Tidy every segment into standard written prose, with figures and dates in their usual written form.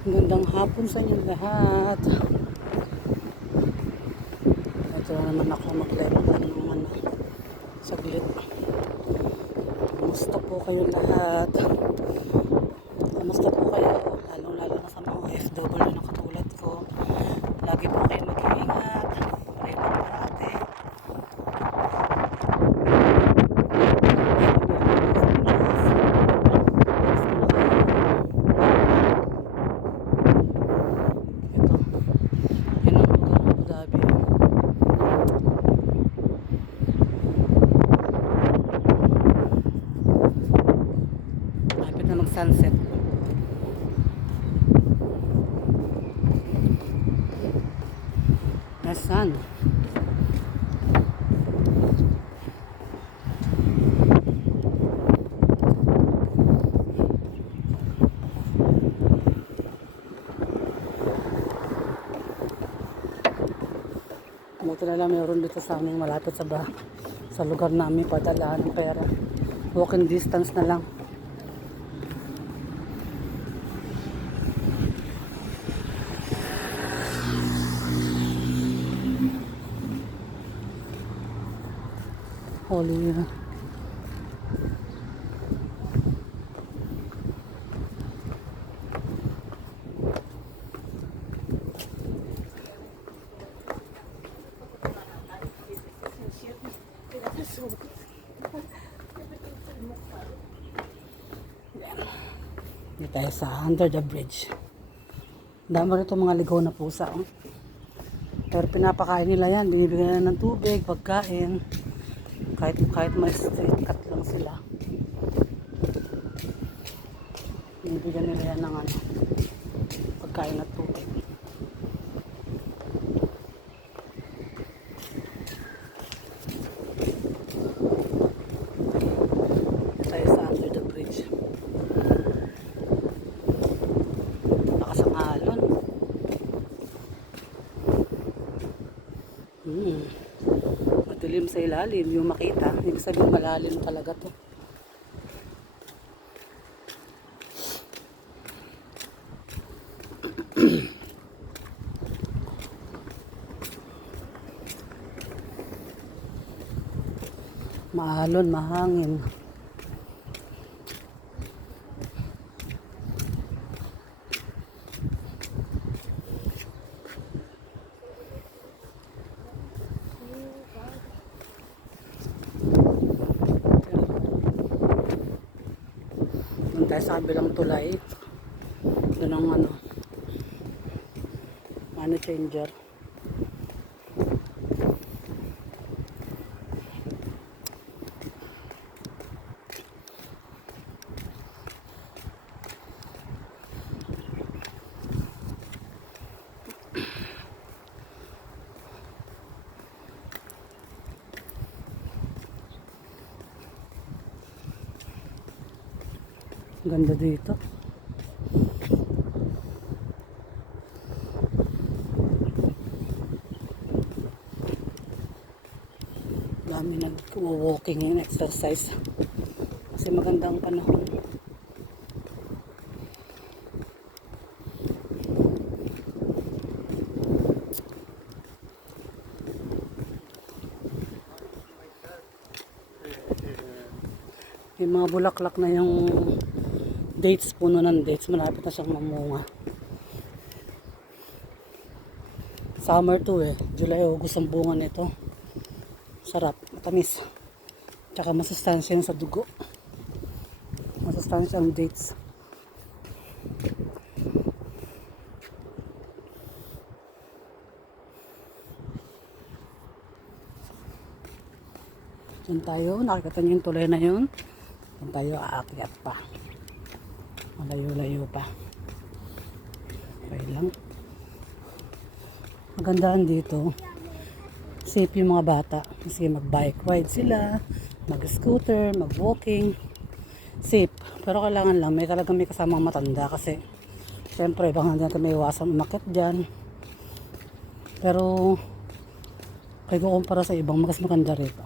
Magandang hapon sa inyo lahat. Ito na naman ako mag-live ng saglit. Kumusta po kayo lahat? Kumusta po kayo? Lalong-lalo na sa mga OFW na katulad ko. Lagi po kayo mag-iingat. Pray lang parati. Ito, yun ang lugar ng Abu Dhabi. Malapit na mag-sunset. Sun. Buti na lang meron dito sa aming malapit sa lugar namin padala ng pera. Walking distance na lang. Holy Hindi tayo sa under the bridge. Dami rito mga ligaw na pusa. Oh. Pero pinapakain nila yan. Binibigyan na ng tubig, pagkain. Kahit may street cut lang sila. Binibigyan nila yan ng pagkain at tubig. Tayo sa under the bridge. Lakas ang alon. Madilim sa ilalim yung makita. Ibig sabihin malalim talaga to. Maalon, mahangin. Doon tayo sa kabilang tulay. Doon ang changer. Ganda dito. Dami nag-walking and exercise. Kasi magandang panahon. Yung mga bulaklak na yung dates, puno ng dates, malapit na siyang mamunga. Summer to July, August ang bunga nito. Sarap, matamis. Tsaka masustansya yung sa dugo. Masustansya ang dates. Diyan tayo, nakikita niyo yung tulay na yun. Diyan tayo aakyat pa. Malayo-layo pa. Okay lang. Magandaan dito. Safe yung mga bata. Kasi mag-bike ride sila, mag-scooter, mag-walking. Safe. Pero kailangan lang, may kasamang matanda kasi syempre, baka natin may iwasan umakyat dyan. Pero kaya ko kumpara sa ibang, mas maganda rito.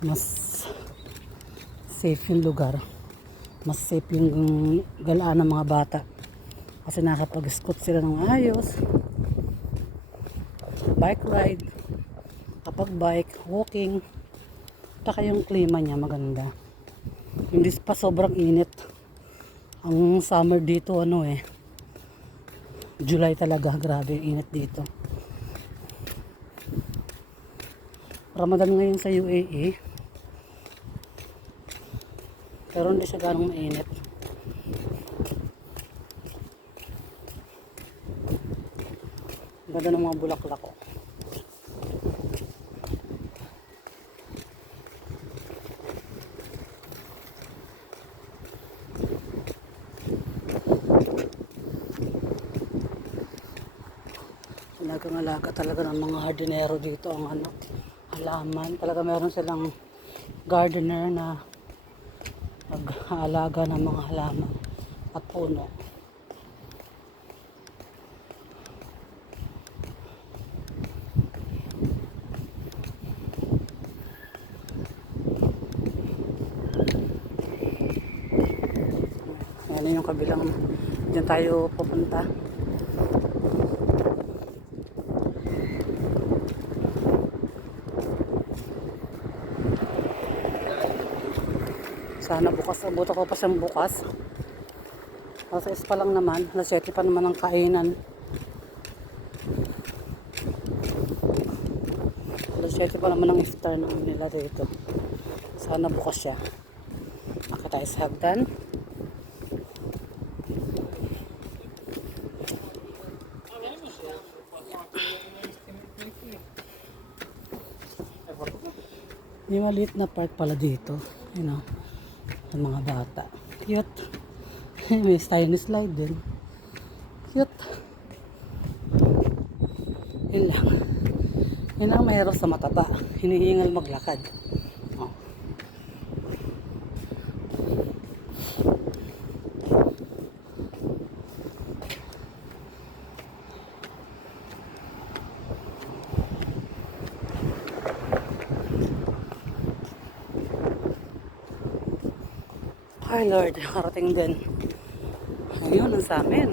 Mas safe yung lugar. Mas safe yung galaan ng mga bata. Kasi nakapag-scoot sila ng ayos. Bike ride. Kapag bike, walking. Saka yung klima niya maganda. Hindi pa sobrang init. Ang summer dito July talaga, grabe yung init dito. Ramadan ngayon sa UAE. Pero hindi siya ganong mainit. Ganda ng mga bulaklak ko. Alaga talaga ng mga hardinero dito ang halaman. Talaga meron silang gardener na nag-aalaga ng mga halaman at puno. Yan yung kabilang, dyan tayo pupunta. Sana bukas, buto ko pa siyang bukas. Kasi pa lang naman, alas 7 pa naman ang kainan. Alas 7 pa naman ang iftar nila dito. Sana bukas siya. Maka tayo sa hagdan. May maliit na park pala dito. Ng mga bata. Cute. May tiny slide din. Cute. Yun lang. Yun lang mahirap sa mataba. Hinihingal maglakad. Oh. Ay Lord, nakarating din. Ayun, ang sa amin.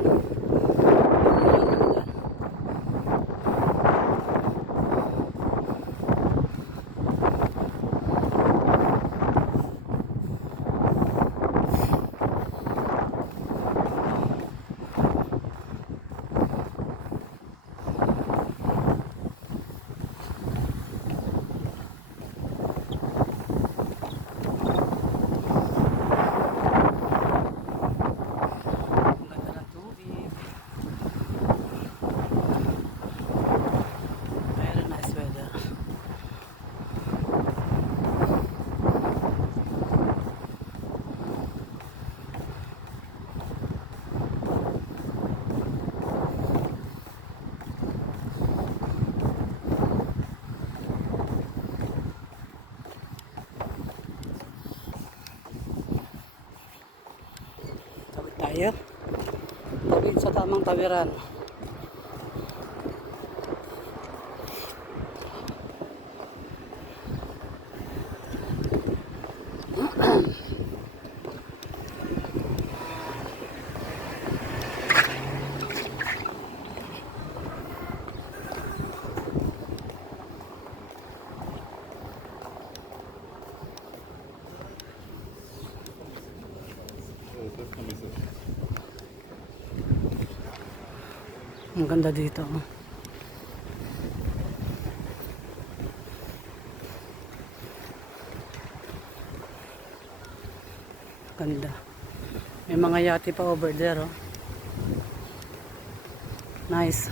Tayo. Tawid sa tamang tawiran. Ang ganda dito. Ganda. May mga yate pa over there. Nice.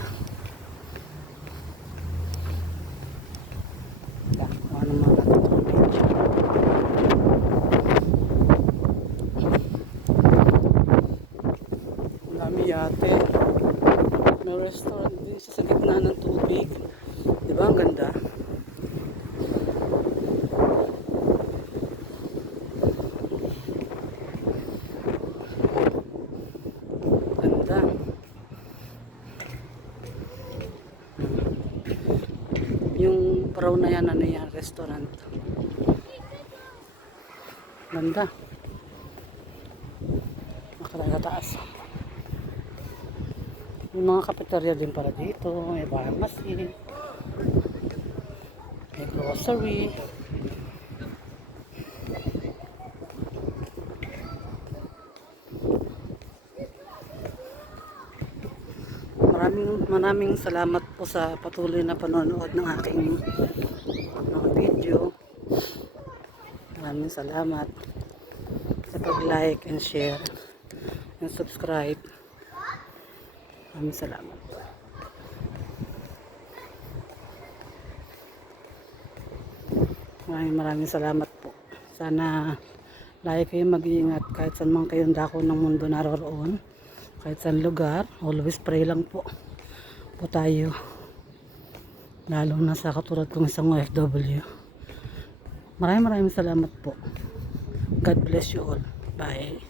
Ano mga dami yate. May restaurant din sa gitna ng tubig. Diba ang ganda? Ganda. Yung paraw na yan, restaurant. Ganda. Nakatataas. May mga cafeteria din para dito. May pharmacy. May grocery. Maraming salamat po sa patuloy na panonood ng aking mga video. Maraming salamat sa pag-like and share and subscribe. Maraming salamat. Maraming salamat po. Sana lagi kayo mag-iingat kahit saan man kayong dako ng mundo naroroon. Kahit saan lugar, always pray lang po tayo. Lalo na sa katulad kong isang OFW. Maraming salamat po. God bless you all. Bye.